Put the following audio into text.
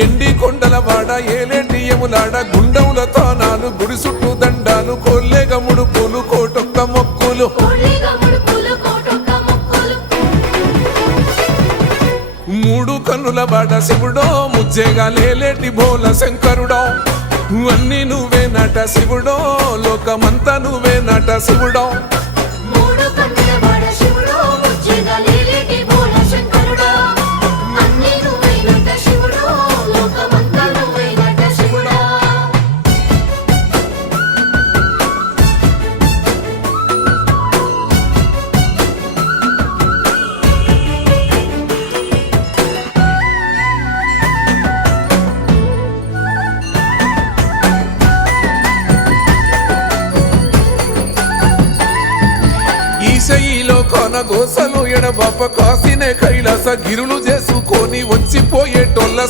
ఎండి కొండల వాడ ఏలేటి యములాడ గుండముల తానాలు గుడి చుట్టూ దండాలు కోల్లేగ ముడుపులు కోటొక్క మొక్కులు మూడు కన్నుల వాడ శివుడో ముజ్జేగా లేలేటి బోల శంకరుడో అన్ని నువ్వే నట శివుడో లోకమంతా నువ్వే నట శివుడో ఈశయిలో కొనగోసలు ఎడబాప కాసినే కైలాస గిరులు చేసుకొని వచ్చిపోయేటోళ్ళ